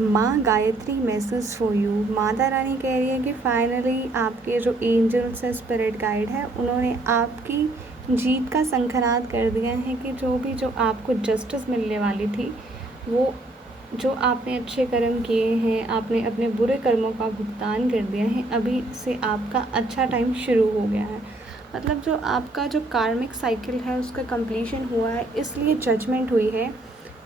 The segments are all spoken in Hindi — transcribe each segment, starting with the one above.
माँ Gayatri message for you. Mata Rani कह रही है कि फाइनली आपके जो एंजल्स है, स्पिरिट गाइड है, उन्होंने आपकी जीत का शंखनाद कर दिया है कि जो आपको जस्टिस मिलने वाली थी, वो जो आपने अच्छे कर्म किए हैं, आपने अपने बुरे कर्मों का भुगतान कर दिया है, अभी से आपका अच्छा टाइम शुरू हो गया है। मतलब जो आपका जो कार्मिक साइकिल है उसका कंप्लीशन हुआ है, इसलिए जजमेंट हुई है।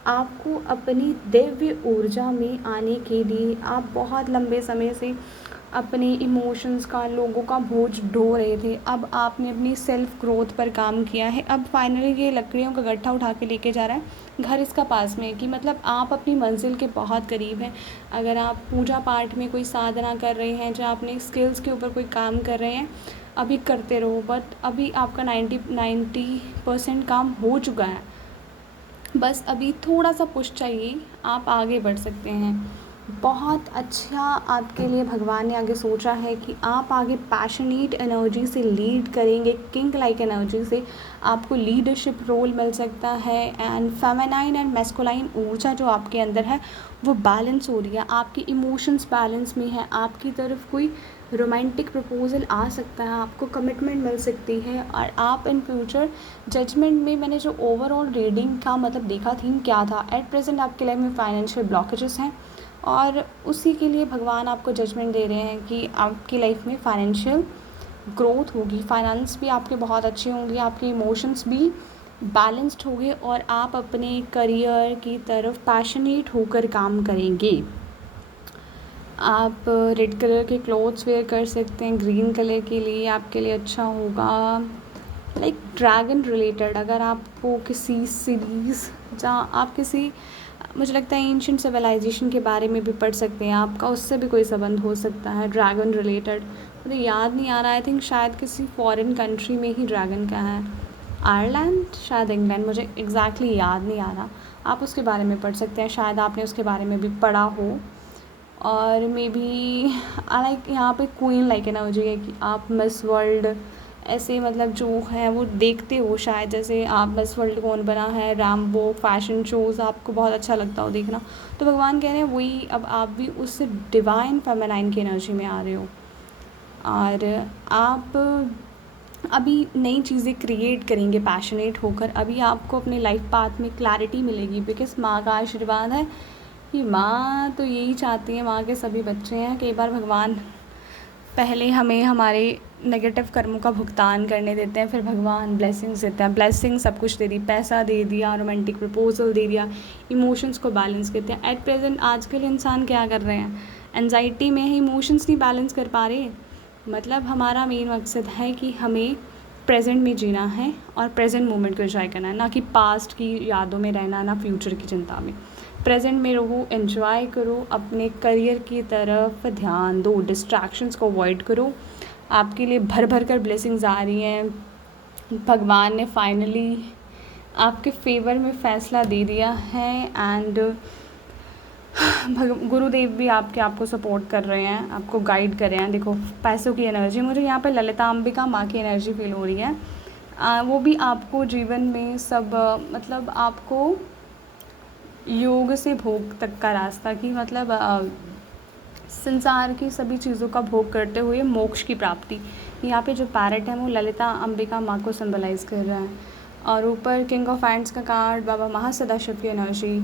आपको अपनी दिव्य ऊर्जा में आने के लिए आप बहुत लंबे समय से अपने इमोशंस का, लोगों का बोझ ढो रहे थे। अब आपने अपनी सेल्फ ग्रोथ पर काम किया है। अब फाइनली ये लकड़ियों का गट्ठा उठा के लेके जा रहा है। घर इसका पास में है कि मतलब आप अपनी मंजिल के बहुत करीब हैं। अगर आप पूजा पाठ में कोई साधना कर रहे हैं, जो अपने स्किल्स के ऊपर कोई काम कर रहे हैं, अभी करते रहो। बट अभी आपका 90% काम हो चुका है, बस अभी थोड़ा सा पुश चाहिए, आप आगे बढ़ सकते हैं। बहुत अच्छा आपके लिए भगवान ने आगे सोचा है कि आप आगे पैशनेट एनर्जी से लीड करेंगे, किंग लाइक एनर्जी से आपको लीडरशिप रोल मिल सकता है। एंड फेमिनाइन एंड मैस्कुलाइन ऊर्जा जो आपके अंदर है वो बैलेंस हो रही है, आपकी इमोशंस बैलेंस में है। आपकी तरफ कोई रोमांटिक प्रपोज़ल आ सकता है, आपको कमिटमेंट मिल सकती है। और आप इन फ्यूचर जजमेंट में, मैंने जो ओवरऑल रीडिंग का मतलब देखा थीम क्या था, एट प्रेजेंट आपके लाइफ में फाइनेंशियल ब्लॉकेजेस हैं और उसी के लिए भगवान आपको जजमेंट दे रहे हैं कि आपकी लाइफ में फाइनेंशियल ग्रोथ होगी, फाइनेंस भी आपके बहुत अच्छे होंगे, आपके इमोशंस भी बैलेंस्ड होंगे और आप अपने करियर की तरफ पैशनेट होकर काम करेंगे। आप रेड कलर के क्लोथ्स वेयर कर सकते हैं, ग्रीन कलर के लिए आपके लिए अच्छा होगा। लाइक ड्रैगन रिलेटेड, अगर आपको किसी सीरीज़ जहाँ आप किसी, मुझे लगता है एंशिएंट सिविलाइजेशन के बारे में भी पढ़ सकते हैं, आपका उससे भी कोई संबंध हो सकता है ड्रैगन रिलेटेड। मुझे याद नहीं आ रहा, आई थिंक शायद किसी फॉरेन कंट्री में ही ड्रैगन का है, आयरलैंड शायद इंग्लैंड, मुझे एग्जैक्टली याद नहीं आ रहा। आप उसके बारे में पढ़ सकते हैं, शायद आपने उसके बारे में भी पढ़ा हो। और मे बी लाइक यहाँ पे क्वीन लाइक एनर्जी है कि आप मिस वर्ल्ड ऐसे मतलब जो है वो देखते हो, शायद जैसे आप मिस वर्ल्ड कौन बना है, रैम्बो फैशन शोज़ आपको बहुत अच्छा लगता हो देखना, तो भगवान कह रहे हैं वही अब आप भी उस डिवाइन फेमिनाइन की एनर्जी में आ रहे हो। और आप अभी नई चीज़ें क्रिएट करेंगे पैशनेट होकर। अभी आपको अपने लाइफ पाथ में क्लैरिटी मिलेगी, बिकॉज माँ का आशीर्वाद है कि माँ तो यही चाहती है, माँ के सभी बच्चे हैं। कई बार भगवान पहले हमें हमारे नेगेटिव कर्मों का भुगतान करने देते हैं, फिर भगवान ब्लेसिंग्स देते हैं। ब्लेसिंग सब कुछ दे दी, पैसा दे दिया, रोमांटिक प्रपोजल दे दिया, इमोशंस को बैलेंस करते हैं। एट प्रेजेंट आजकल इंसान क्या कर रहे हैं, एनजाइटी में है, इमोशंस नहीं बैलेंस कर पा रहे। मतलब हमारा मेन मकसद है कि हमें प्रेजेंट में जीना है और प्रेजेंट मोमेंट को एंजॉय करना है, ना कि पास्ट की यादों में रहना, ना फ्यूचर की चिंता में। प्रेजेंट में रहो, एंजॉय करो, अपने करियर की तरफ ध्यान दो, डिस्ट्रैक्शंस को अवॉइड करो। आपके लिए भर भर कर ब्लेसिंग्स आ रही हैं। भगवान ने फाइनली आपके फेवर में फ़ैसला दे दिया है। एंड गुरुदेव भी आपको सपोर्ट कर रहे हैं, आपको गाइड कर रहे हैं। देखो पैसों की एनर्जी, मुझे यहाँ पर ललिता अंबिका माँ की एनर्जी फील हो रही है। वो भी आपको जीवन में सब मतलब आपको योग से भोग तक का रास्ता की, मतलब संसार की सभी चीज़ों का भोग करते हुए मोक्ष की प्राप्ति। यहाँ पे जो पैरेट है वो ललिता अंबिका माँ को सिंबलाइज़ कर रहा है। और ऊपर किंग ऑफ हैंड्स का कार्ड, बाबा महासदाशिव की एनर्जी।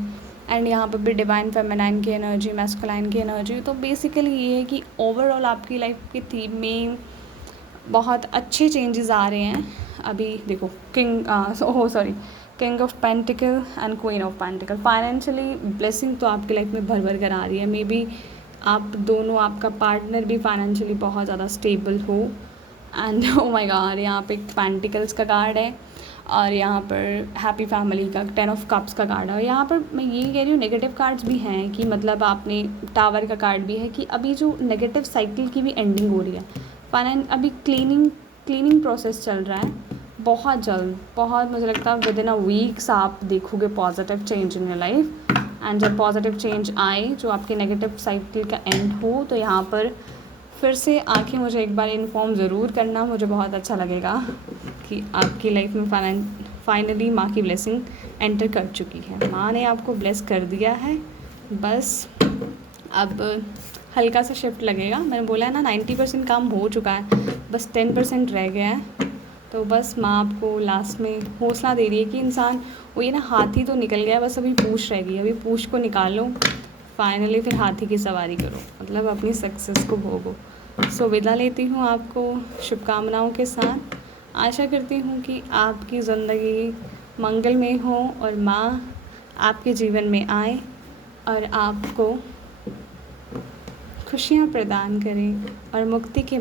एंड यहाँ पर भी डिवाइन फेमिनाइन की एनर्जी, मैस्कुलाइन की एनर्जी। तो बेसिकली ये है कि ओवरऑल आपकी लाइफ की थीम में बहुत अच्छे चेंजेस आ रहे हैं। अभी देखो king of pentacle and queen of pentacle, financially blessing तो आपकी लाइफ में भर भर कर आ रही है। मे बी आप दोनों, आपका पार्टनर भी फाइनेंशियली बहुत ज़्यादा स्टेबल हो। एंड ओ माय गॉड, यहाँ पे पेंटिकल्स का कार्ड है और यहाँ पर हैप्पी फैमिली का 10 ऑफ कप्स का कार्ड है। और यहाँ पर मैं ये कह रही हूँ नेगेटिव कार्ड्स भी हैं कि मतलब आपने टावर का कार्ड भी है कि अभी जो नेगेटिव साइकिल की भी एंडिंग हो रही है। अभी क्लीनिंग प्रोसेस चल रहा है, बहुत जल्द, बहुत मुझे लगता है विद इन अ वीक्स आप देखोगे positive change in your life. And जब पॉजिटिव चेंज आए, जो आपके नेगेटिव साइकिल का एंड हो, तो यहाँ पर फिर से आके मुझे एक बार इन्फॉर्म ज़रूर करना, मुझे बहुत अच्छा लगेगा कि आपकी लाइफ में फाइनली माँ की ब्लेसिंग एंटर कर चुकी है। माँ ने आपको ब्लेस कर दिया है, बस अब हल्का सा शिफ्ट लगेगा। मैंने बोला है ना 90% काम हो चुका है, बस 10% रह गया है। तो बस माँ आपको लास्ट में हौसला दे रही है कि इंसान वो ये ना हाथी तो निकल गया, बस अभी पूँछ रह गई, अभी पूँछ को निकालो, फाइनली फिर हाथी की सवारी करो, मतलब अपनी सक्सेस को भोगो। सो विदा लेती हूँ आपको शुभकामनाओं के साथ। आशा करती हूँ कि आपकी ज़िंदगी मंगलमय हो और माँ आपके जीवन में आए और आपको खुशियाँ प्रदान करें और मुक्ति के